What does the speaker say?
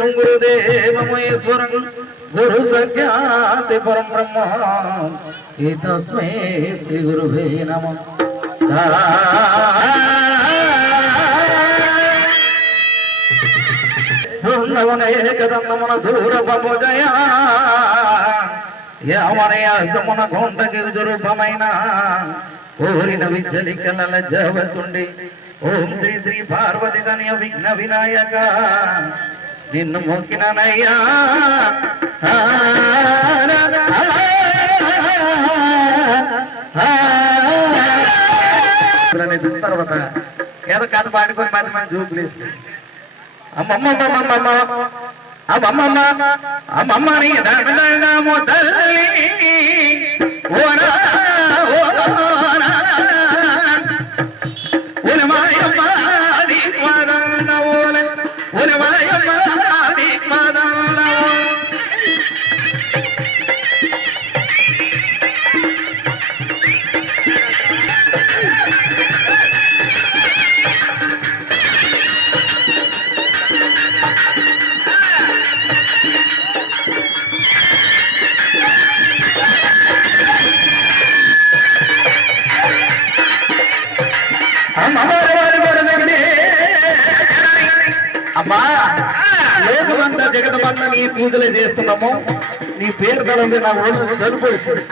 विष्णु गुरुदेव महेश्वरं गुरु सख्याति परम ब्रह्म तस्मै श्री गुरुवे नमः। दूर जय यामनय समन కొండకి విజృంభమైన కోరిన విజ్జలికల జవతుండి ఓం శ్రీ శ్రీ పార్వతి తనయ విఘ్న వినాయక నిన్ను మొక్కిననయ్యా తర్వాత ఏదో కథ పాడుకొని 10 మంది జోకులు వేసుకుని అమ్మమ్మని దండము తల్లి అమ్మా లోకమంతా జగతమంతా నీ పూజలే చేస్తున్నాము నీ పేరు తల నా ఒళ్ళు చనిపోయిస్తుంది